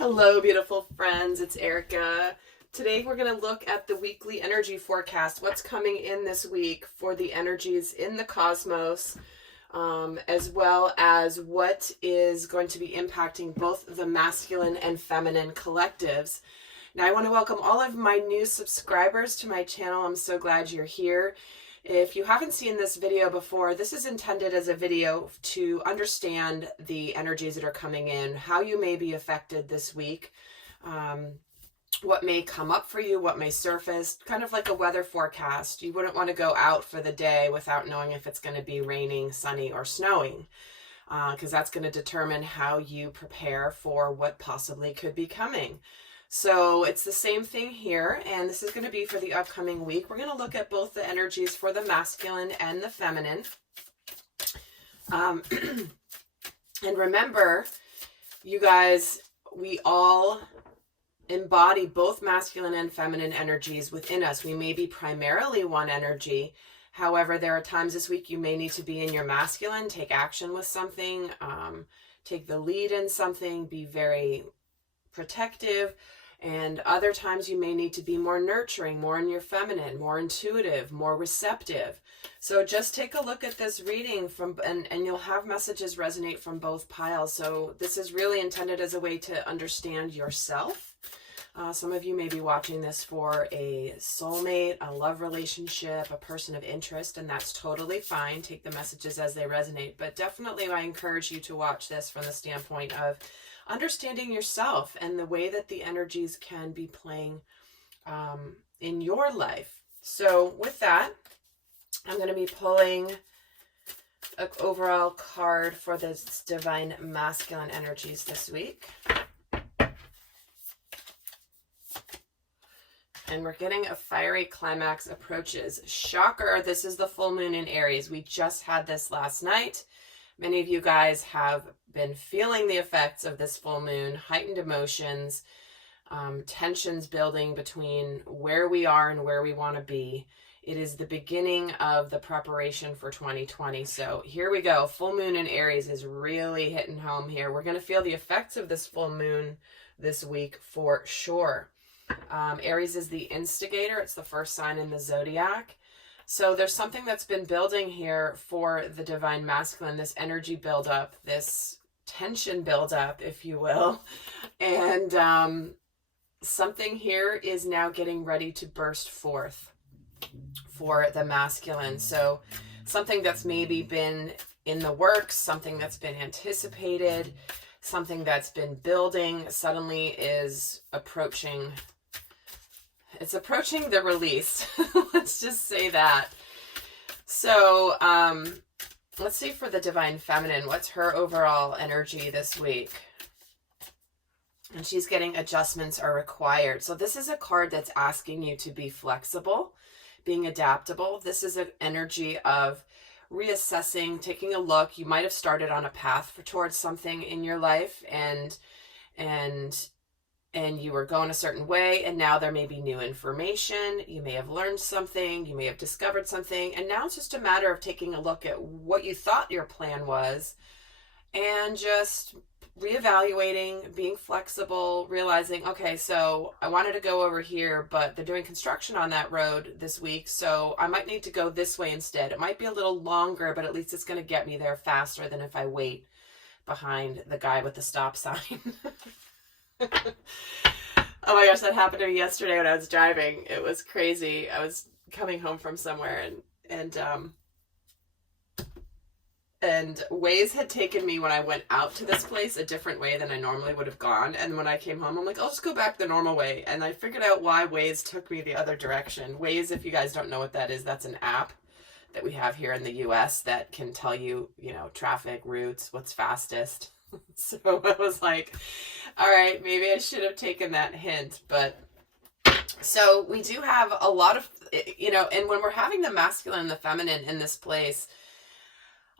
Hello, beautiful friends. It's Erika. Today we're going to look at the weekly energy forecast, what's coming in this week for the energies in the cosmos, as well as what is going to be impacting both the masculine and feminine collectives. Now, I want to welcome all of my new subscribers to my channel. I'm so glad you're here. If you haven't seen this video before, this is intended as a video to understand the energies that are coming in, how you may be affected this week, what may come up for you, what may surface, kind of like a weather forecast. You wouldn't want to go out for the day without knowing if it's going to be raining, sunny, or snowing, because that's going to determine how you prepare for what possibly could be coming. So it's the same thing here, and this is going to be for the upcoming week. We're going to look at both the energies for the masculine and the feminine. And remember, you guys, we all embody both masculine and feminine energies within us. We may be primarily one energy. However, there are times this week you may need to be in your masculine, take action with something, take the lead in something, be very protective. And other times you may need to be more nurturing, more in your feminine, more intuitive, more receptive. So just take a look at this reading and you'll have messages resonate from both piles. So this is really intended as a way to understand yourself. Some of you may be watching this for a soulmate, a love relationship, a person of interest, and that's totally fine. Take the messages as they resonate. But definitely I encourage you to watch this from the standpoint of understanding yourself and the way that the energies can be playing in your life. So with that, I'm going to be pulling an overall card for the divine masculine energies this week. And we're getting a fiery climax approaches. Shocker, this is the full moon in Aries. We just had this last night. Many of you guys have been feeling the effects of this full moon, heightened emotions, tensions building between where we are and where we want to be. It is the beginning of the preparation for 2020. So here we go. Full moon in Aries is really hitting home here. We're going to feel the effects of this full moon this week for sure. Aries is the instigator. It's the first sign in the zodiac. So there's something that's been building here for the divine masculine, this energy buildup, this tension buildup, if you will. And something here is now getting ready to burst forth for the masculine. So something that's maybe been in the works, something that's been anticipated, something that's been building suddenly is approaching. It's approaching the release. Let's just say that. So let's see for the divine feminine. What's her overall energy this week? And she's getting adjustments are required. So this is a card that's asking you to be flexible, being adaptable. This is an energy of reassessing, taking a look. You might have started on a path towards something in your life and you were going a certain way, and now there may be new information. You may have learned something, you may have discovered something, and now it's just a matter of taking a look at what you thought your plan was and just reevaluating, being flexible, realizing, okay, so I wanted to go over here, but they're doing construction on that road this week, so I might need to go this way instead. It might be a little longer, but at least it's going to get me there faster than if I wait behind the guy with the stop sign. Oh my gosh, that happened to me yesterday when I was driving. It was crazy. I was coming home from somewhere and Waze had taken me when I went out to this place a different way than I normally would have gone. And when I came home, I'm like, I'll just go back the normal way. And I figured out why Waze took me the other direction. Waze, if you guys don't know what that is, that's an app that we have here in the US that can tell you, traffic routes, what's fastest. So I was like, all right, maybe I should have taken that hint. But so we do have a lot of, and when we're having the masculine and the feminine in this place,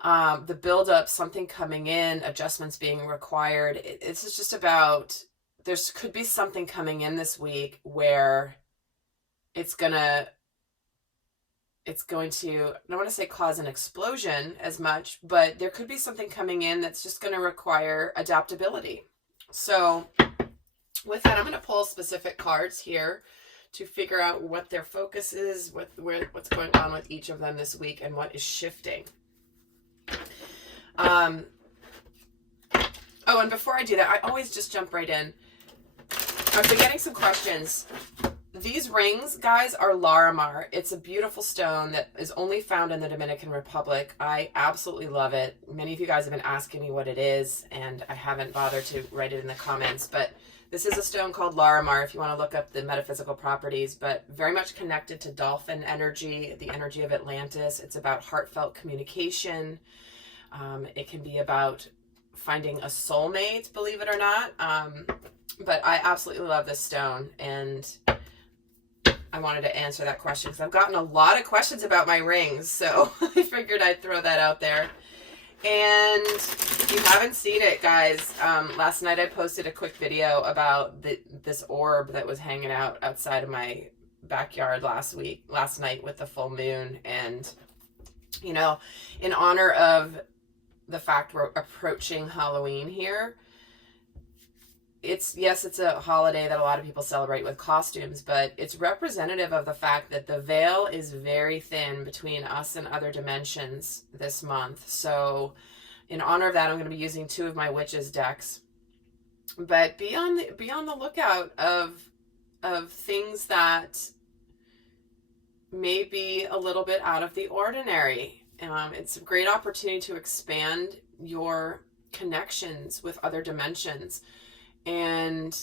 the buildup, something coming in, adjustments being required. It's just about, there could be something coming in this week where it's going to, I don't want to say cause an explosion as much, but there could be something coming in that's just going to require adaptability. So with that, I'm going to pull specific cards here to figure out what their focus is, what's going on with each of them this week, and what is shifting. Oh, and before I do that, I always just jump right in. I've been getting some questions. These rings, guys, are Larimar. It's a beautiful stone that is only found in the Dominican Republic. I absolutely love it. Many of you guys have been asking me what it is, and I haven't bothered to write it in the comments, but this is a stone called Larimar if you want to look up the metaphysical properties, but very much connected to dolphin energy, the energy of Atlantis. It's about heartfelt communication. It can be about finding a soulmate, believe it or not. But I absolutely love this stone, and I wanted to answer that question because I've gotten a lot of questions about my rings, so I figured I'd throw that out there. And if you haven't seen it, guys, last night I posted a quick video about this orb that was hanging out outside of my backyard last night with the full moon. And, you know, in honor of the fact we're approaching Halloween here, it's a holiday that a lot of people celebrate with costumes, but it's representative of the fact that the veil is very thin between us and other dimensions this month. So in honor of that, I'm going to be using 2 of my witches decks. But be on the lookout of things that may be a little bit out of the ordinary. It's a great opportunity to expand your connections with other dimensions. And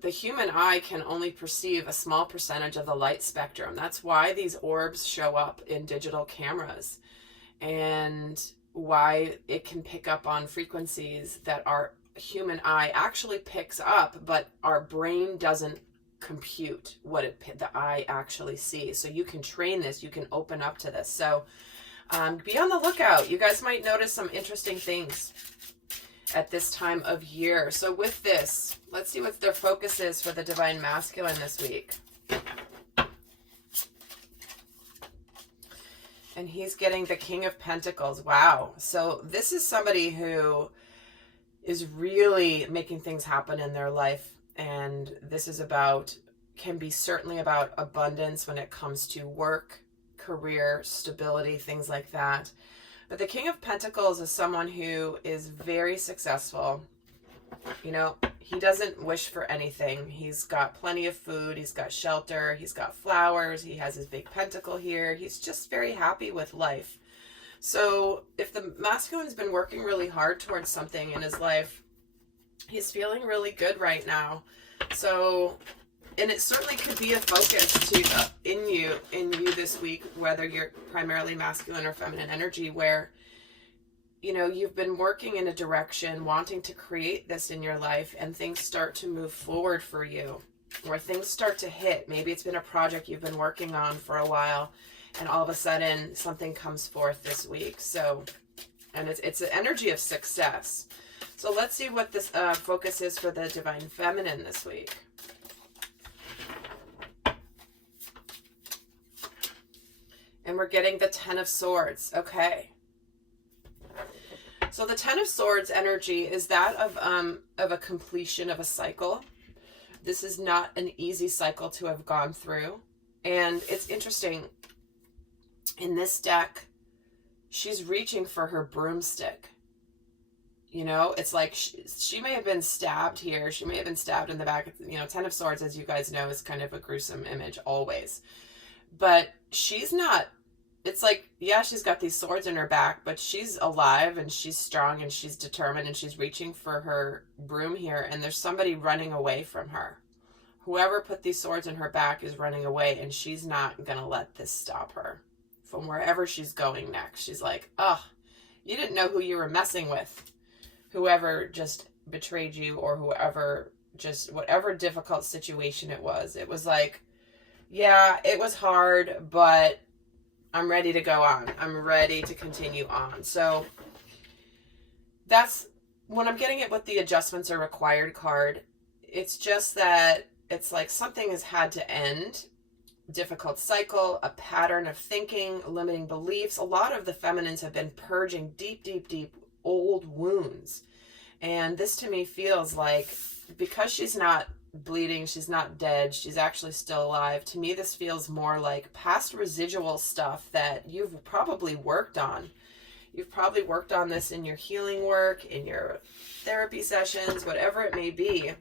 the human eye can only perceive a small percentage of the light spectrum. That's why these orbs show up in digital cameras, and why it can pick up on frequencies that our human eye actually picks up, but our brain doesn't compute what the eye actually sees. So you can train this, you can open up to this. So be on the lookout. You guys might notice some interesting things at this time of year. So with this, let's see what their focus is for the Divine Masculine this week. And he's getting the King of Pentacles. Wow. So this is somebody who is really making things happen in their life. And this is can be certainly about abundance when it comes to work, career, stability, things like that. But the King of Pentacles is someone who is very successful. You know, he doesn't wish for anything. He's got plenty of food. He's got shelter. He's got flowers. He has his big pentacle here. He's just very happy with life. So if the masculine's been working really hard towards something in his life, he's feeling really good right now. So, and it certainly could be a focus in you this week, whether you're primarily masculine or feminine energy, where, you know, you've been working in a direction, wanting to create this in your life, and things start to move forward for you, where things start to hit. Maybe it's been a project you've been working on for a while, and all of a sudden something comes forth this week. So, and it's an energy of success. So let's see what this focus is for the Divine Feminine this week. And we're getting the Ten of Swords. Okay. So the Ten of Swords energy is that of a completion of a cycle. This is not an easy cycle to have gone through. And it's interesting. In this deck, she's reaching for her broomstick. You know, it's like she may have been stabbed here. She may have been stabbed in the back. You know, Ten of Swords, as you guys know, is kind of a gruesome image always. But she's not, it's like, yeah, she's got these swords in her back, but she's alive and she's strong and she's determined and she's reaching for her broom here, and there's somebody running away from her. Whoever put these swords in her back is running away, and she's not going to let this stop her from wherever she's going next. She's like, oh, you didn't know who you were messing with. Whoever just betrayed you, or whoever just, whatever difficult situation it was like, yeah, it was hard, but I'm ready to go on. I'm ready to continue on. So that's when I'm getting it with the adjustments are required card. It's just that it's like something has had to end. Difficult cycle, a pattern of thinking, limiting beliefs. A lot of the feminines have been purging deep, deep, deep old wounds. And this to me feels like, because she's not bleeding. She's not dead. She's actually still alive. To me, this feels more like past residual stuff that you've probably worked on. You've probably worked on this in your healing work, in your therapy sessions, whatever it may be.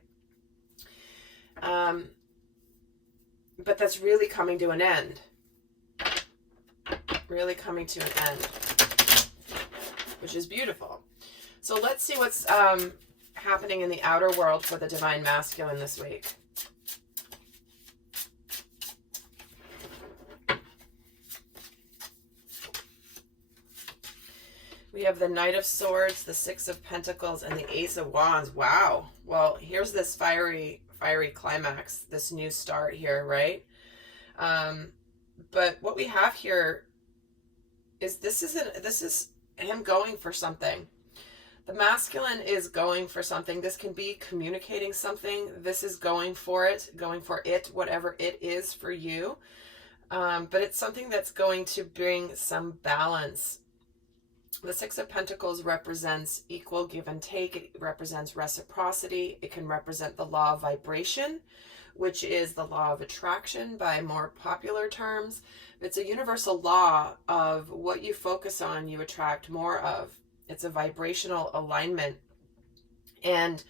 But that's really coming to an end. Really coming to an end, which is beautiful. So let's see what's happening in the outer world for the divine masculine this week. We have the Knight of Swords, the Six of Pentacles, and the Ace of Wands. Wow. Well, here's this fiery climax, this new start here, right? But what we have here is this is him going for something. The masculine is going for something. This can be communicating something. This is going for it, whatever it is for you. But it's something that's going to bring some balance. The Six of Pentacles represents equal give and take. It represents reciprocity. It can represent the law of vibration, which is the law of attraction by more popular terms. It's a universal law of what you focus on, you attract more of. It's a vibrational alignment. And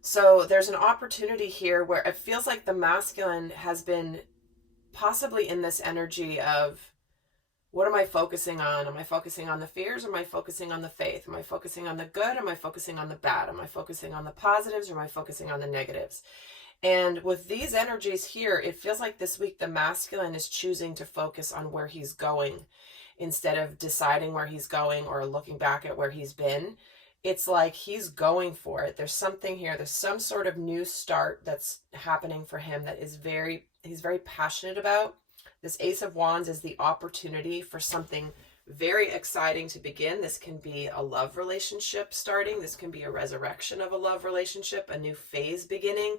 so there's an opportunity here where it feels like the masculine has been possibly in this energy of, what am I focusing on? Am I focusing on the fears? Or am I focusing on the faith? Am I focusing on the good? Am I focusing on the bad? Am I focusing on the positives? Or am I focusing on the negatives? And with these energies here, it feels like this week the masculine is choosing to focus on where he's going instead of deciding where he's going or looking back at where he's been. It's like he's going for it. There's something here. There's some sort of new start that's happening for him that is he's very passionate about. This Ace of Wands is the opportunity for something very exciting to begin. This can be a love relationship starting. This can be a resurrection of a love relationship, a new phase beginning.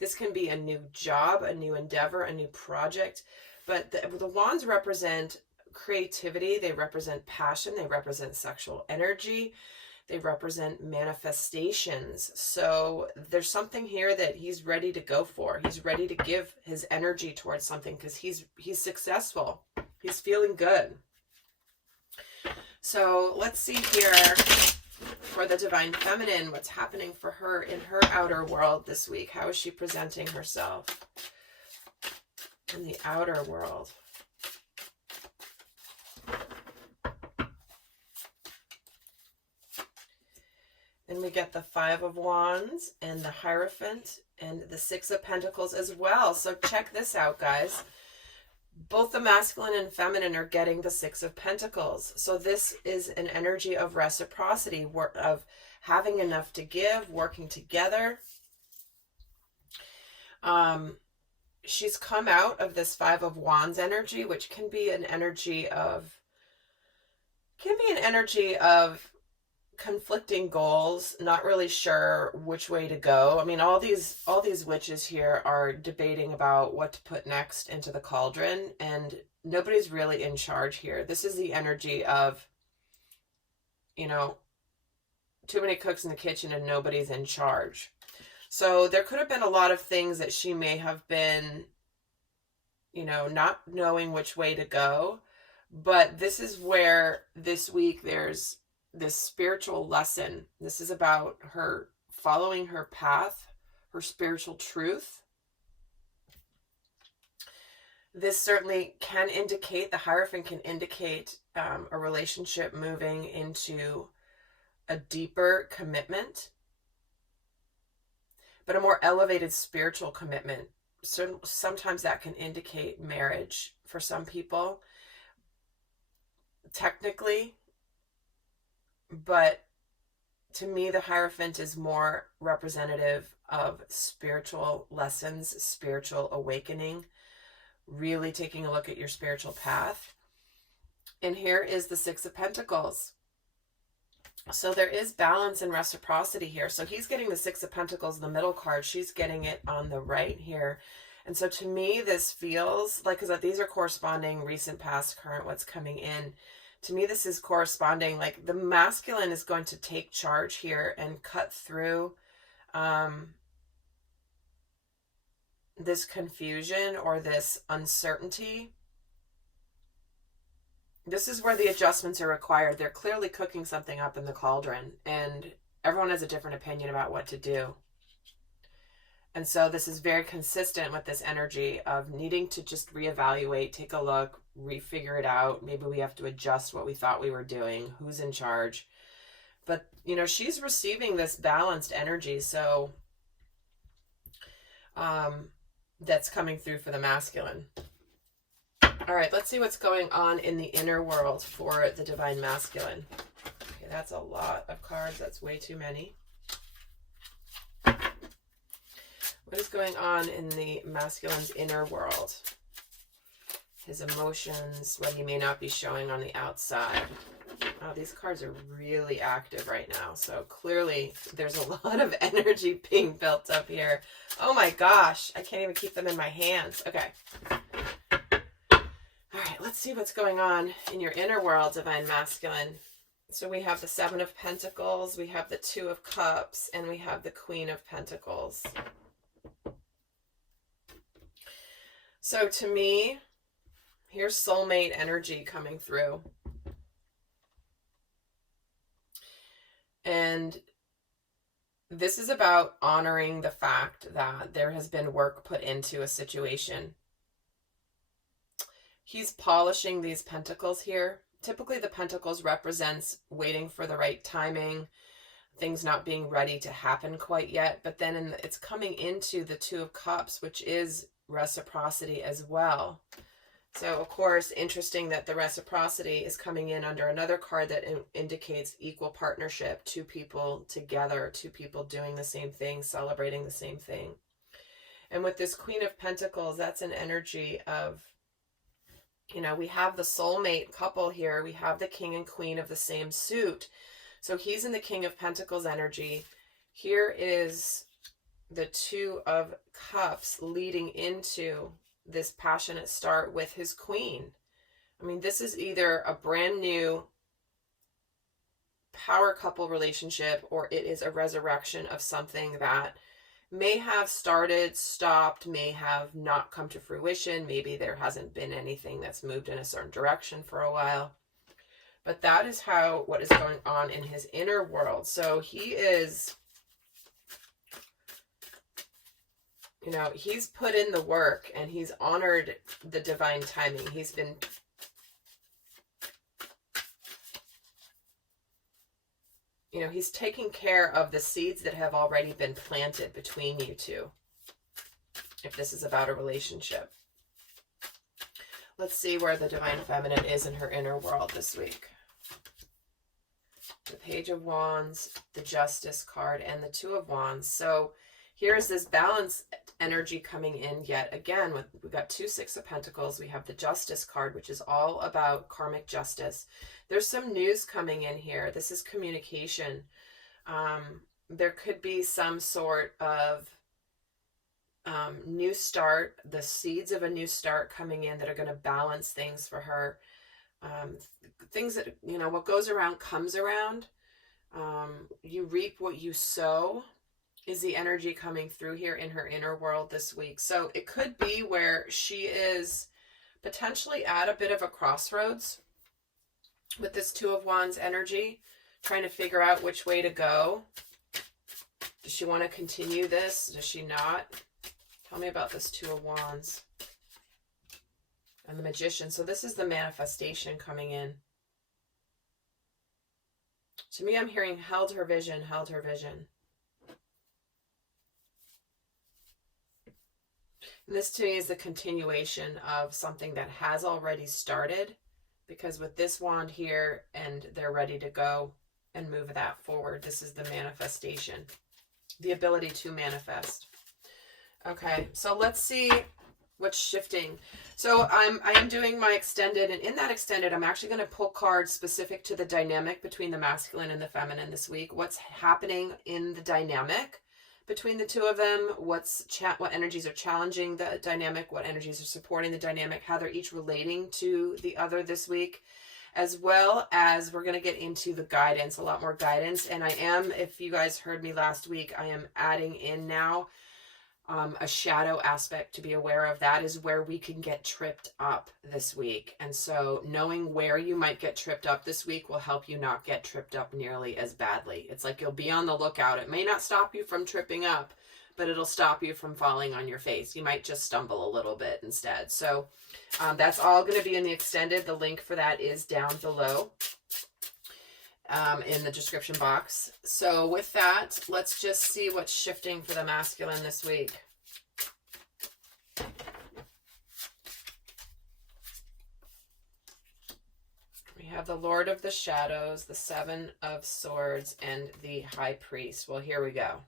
This can be a new job, a new endeavor, a new project. But the wands represent creativity. They represent passion. They represent sexual energy. They represent manifestations. So there's something here that he's ready to go for. He's ready to give his energy towards something because he's successful. He's feeling good. So let's see here for the divine feminine, what's happening for her in her outer world this week. How is she presenting herself in the outer world? And we get the Five of Wands and the Hierophant and the Six of Pentacles as well. So check this out, guys. Both the masculine and feminine are getting the Six of Pentacles. So this is an energy of reciprocity, of having enough to give, working together. She's come out of this Five of Wands energy, which can be an energy of conflicting goals, not really sure which way to go. I mean, all these witches here are debating about what to put next into the cauldron, and nobody's really in charge here. This is the energy of, too many cooks in the kitchen and nobody's in charge. So there could have been a lot of things that she may have been, not knowing which way to go. But this is where this week there's this spiritual lesson. This is about her following her path, her spiritual truth. This certainly can indicate, the Hierophant can indicate a relationship moving into a deeper commitment, but a more elevated spiritual commitment. So sometimes that can indicate marriage for some people, technically. But to me, the Hierophant is more representative of spiritual lessons, spiritual awakening, really taking a look at your spiritual path. And here is the Six of Pentacles. So there is balance and reciprocity here. So he's getting the Six of Pentacles, the middle card. She's getting it on the right here. And so to me, this feels like, because these are corresponding recent, past, current, what's coming in. To me, this is corresponding, like the masculine is going to take charge here and cut through this confusion or this uncertainty, this is where the adjustments are required. They're clearly cooking something up in the cauldron, and everyone has a different opinion about what to do. And so this is very consistent with this energy of needing to just reevaluate, take a look, refigure it out. Maybe we have to adjust what we thought we were doing, who's in charge. But, you know, she's receiving this balanced energy. So that's coming through for the masculine. All right, let's see what's going on in the inner world for the divine masculine. Okay, that's a lot of cards. That's way too many. What is going on in the masculine's inner world? His emotions, what he may not be showing on the outside. Oh, these cards are really active right now. So clearly there's a lot of energy being built up here. Oh my gosh, I can't even keep them in my hands. Okay. All right, let's see what's going on in your inner world, divine masculine. So we have the Seven of Pentacles, we have the Two of Cups, and we have the Queen of Pentacles. So to me, here's soulmate energy coming through. And this is about honoring the fact that there has been work put into a situation. He's polishing these pentacles here. Typically the pentacles represents waiting for the right timing, things not being ready to happen quite yet. But then it's coming into the Two of Cups, which is reciprocity as well. So of course, interesting that the reciprocity is coming in under another card that indicates equal partnership, two people together, two people doing the same thing, celebrating the same thing. And with this Queen of Pentacles, that's an energy of, you know, we have the soulmate couple here. We have the King and Queen of the same suit. So he's in the King of Pentacles energy. Here is the Two of Cups leading into this passionate start with his queen. I mean, this is either a brand new power couple relationship, or it is a resurrection of something that may have started, stopped, may have not come to fruition. Maybe there hasn't been anything that's moved in a certain direction for a while. But that is what is going on in his inner world. So he is, you know, he's put in the work and he's honored the divine timing. He's been, you know, he's taking care of the seeds that have already been planted between you two, if this is about a relationship. Let's see where the divine feminine is in her inner world this week. The Page of Wands, the Justice card, and the Two of Wands. So here's this balance energy coming in yet again. We've got two Six of Pentacles. We have the Justice card, which is all about karmic justice. There's some news coming in here. This is communication. There could be some sort of new start, the seeds of a new start coming in that are going to balance things for her. Things that, you know, what goes around comes around. You reap what you sow is the energy coming through here in her inner world this week. So it could be where she is potentially at a bit of a crossroads with this Two of Wands energy, trying to figure out which way to go. Does she want to continue this? Does she not? Tell me about this Two of Wands. And the Magician. So this is the manifestation coming in. To me, I'm hearing held her vision, held her vision. And this to me is the continuation of something that has already started, because with this wand here, and they're ready to go and move that forward. This is the manifestation, the ability to manifest. Okay, so let's see what's shifting. So I am doing my extended, and in that extended, I'm actually going to pull cards specific to the dynamic between the masculine and the feminine this week. What's happening in the dynamic between the two of them? What energies are challenging the dynamic? What energies are supporting the dynamic? How they're each relating to the other this week, as well as we're going to get into the guidance, a lot more guidance. And I am, if you guys heard me last week, I am adding in now a shadow aspect to be aware of. That is where we can get tripped up this week. And so knowing where you might get tripped up this week will help you not get tripped up nearly as badly. It's like you'll be on the lookout. It may not stop you from tripping up, but it'll stop you from falling on your face. You might just stumble a little bit instead. So that's all going to be in the extended. The link for that is down below in the description box. So with that, let's just see what's shifting for the masculine this week. We have the Lord of the Shadows, the Seven of Swords, and the High Priest. Well, here we go.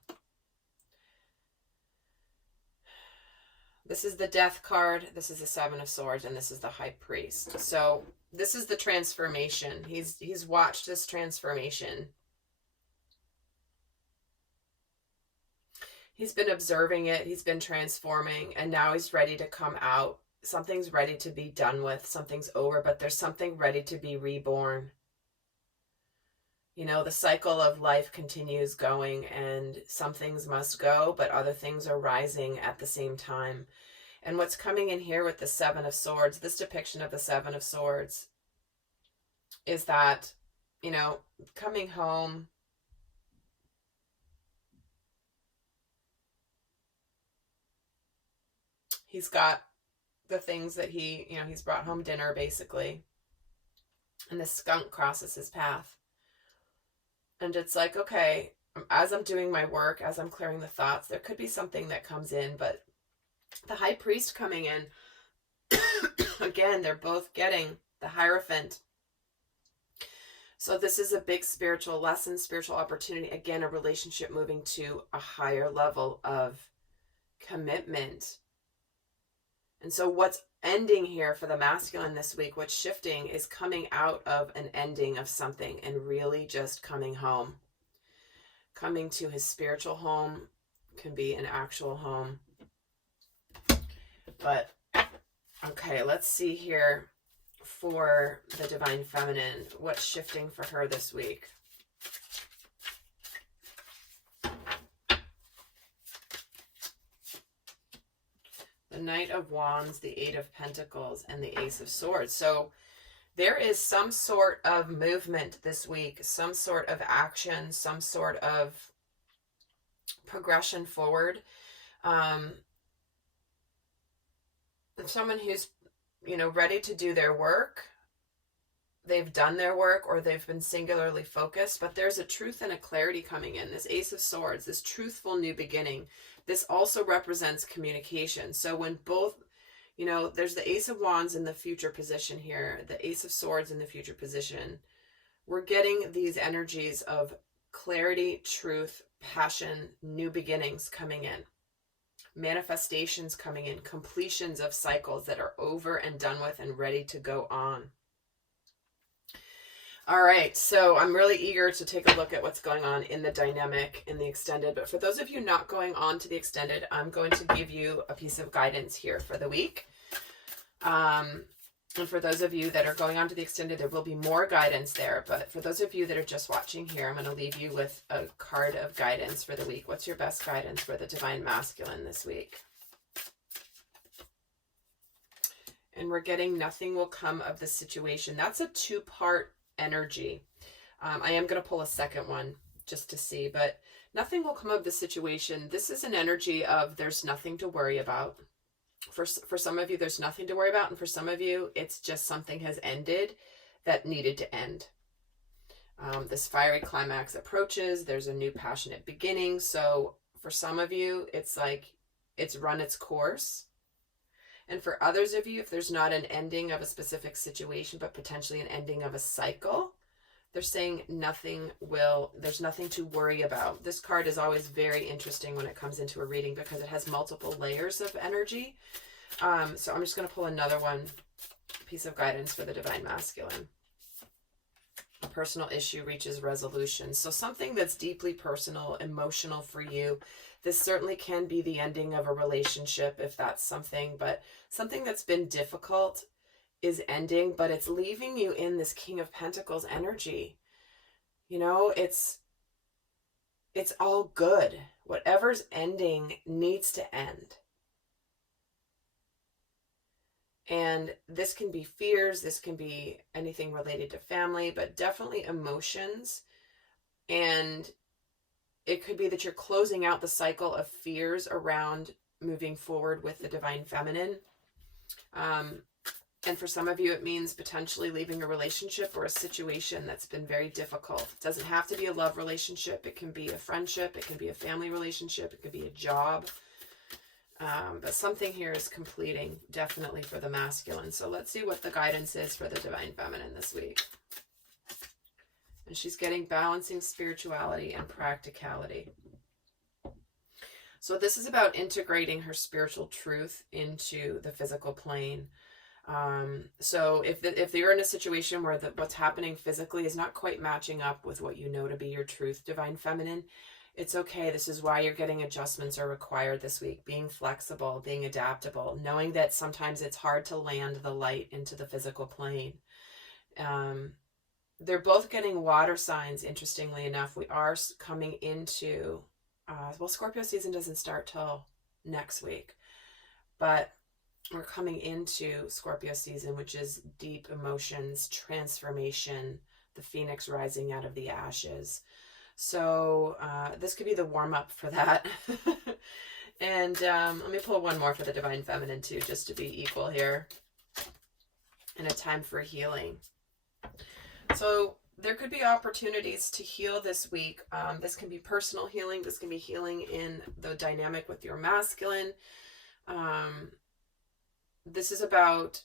This is the Death card, this is the Seven of Swords, and this is the High Priest. So this is the transformation. He's watched this transformation. He's been observing it, he's been transforming, and now he's ready to come out. Something's ready to be done with, something's over, but there's something ready to be reborn. You know, the cycle of life continues going, and some things must go, but other things are rising at the same time. And what's coming in here with the Seven of Swords, this depiction of the Seven of Swords, is that, you know, coming home, he's got the things that he's brought home dinner, basically, and the skunk crosses his path. And it's like, okay, as I'm doing my work, as I'm clearing the thoughts, there could be something that comes in, but the High Priest coming in, again, they're both getting the Hierophant. So this is a big spiritual lesson, spiritual opportunity. Again, a relationship moving to a higher level of commitment. And so what's ending here for the masculine this week, what's shifting, is coming out of an ending of something and really just coming home. Coming to his spiritual home, can be an actual home. But, okay, let's see here for the Divine Feminine, what's shifting for her this week. The Knight of Wands, the Eight of Pentacles, and the Ace of Swords. So there is some sort of movement this week, some sort of action, some sort of progression forward. Someone who's, you know, ready to do their work. They've done their work, or they've been singularly focused, but there's a truth and a clarity coming in. This Ace of Swords, this truthful new beginning. This also represents communication. So when both, you know, there's the Ace of Wands in the future position here, the Ace of Swords in the future position. We're getting these energies of clarity, truth, passion, new beginnings coming in. Manifestations coming in, completions of cycles that are over and done with and ready to go on. All right, so I'm really eager to take a look at what's going on in the dynamic in the extended. But for those of you not going on to the extended, I'm going to give you a piece of guidance here for the week. And for those of you that are going on to the extended, there will be more guidance there. But for those of you that are just watching here, I'm going to leave you with a card of guidance for the week. What's your best guidance for the Divine Masculine this week? And we're getting nothing will come of the situation. That's a two-part energy. I am going to pull a second one just to see, but nothing will come of the situation. This is an energy of there's nothing to worry about. For some of you, there's nothing to worry about. And for some of you, it's just something has ended that needed to end. This fiery climax approaches. There's a new passionate beginning. So for some of you, it's like it's run its course. And for others of you, if there's not an ending of a specific situation, but potentially an ending of a cycle, they're saying there's nothing to worry about. This card is always very interesting when it comes into a reading because it has multiple layers of energy. So I'm just going to pull another piece of guidance for the Divine Masculine. A personal issue reaches resolution. So something that's deeply personal, emotional for you. This certainly can be the ending of a relationship if that's something, but something that's been difficult is ending, but it's leaving you in this King of Pentacles energy. You know, it's all good. Whatever's ending needs to end. And this can be fears, this can be anything related to family, but definitely emotions. And it could be that you're closing out the cycle of fears around moving forward with the divine feminine. And for some of you, it means potentially leaving a relationship or a situation that's been very difficult. It doesn't have to be a love relationship. It can be a friendship. It can be a family relationship. It could be a job. But something here is completing, definitely for the masculine. So let's see what the guidance is for the divine feminine this week. And she's getting balancing spirituality and practicality. So this is about integrating her spiritual truth into the physical plane. So if you're in a situation where what's happening physically is not quite matching up with what you know to be your truth, divine feminine, it's okay. This is why you're getting adjustments are required this week. Being flexible, being adaptable, knowing that sometimes it's hard to land the light into the physical plane. They're both getting water signs, interestingly enough. We are coming into, well, Scorpio season doesn't start till next week, but we're coming into Scorpio season, which is deep emotions, transformation, the phoenix rising out of the ashes. So this could be the warm-up for that. And let me pull one more for the divine feminine too, just to be equal here. And a time for healing. So there could be opportunities to heal this week. This can be personal healing. This can be healing in the dynamic with your masculine. This is about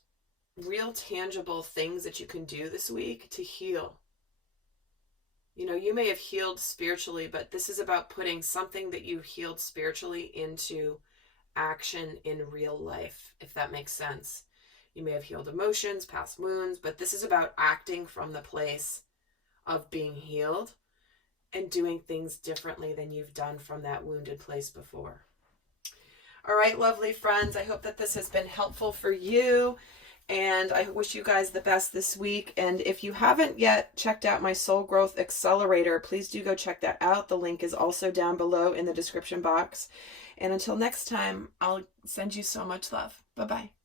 real tangible things that you can do this week to heal. You know, you may have healed spiritually, but this is about putting something that you healed spiritually into action in real life, if that makes sense. You may have healed emotions, past wounds, but this is about acting from the place of being healed and doing things differently than you've done from that wounded place before. All right, lovely friends, I hope that this has been helpful for you. And I wish you guys the best this week. And if you haven't yet checked out my Soul Growth Accelerator, please do go check that out. The link is also down below in the description box. And until next time, I'll send you so much love. Bye-bye.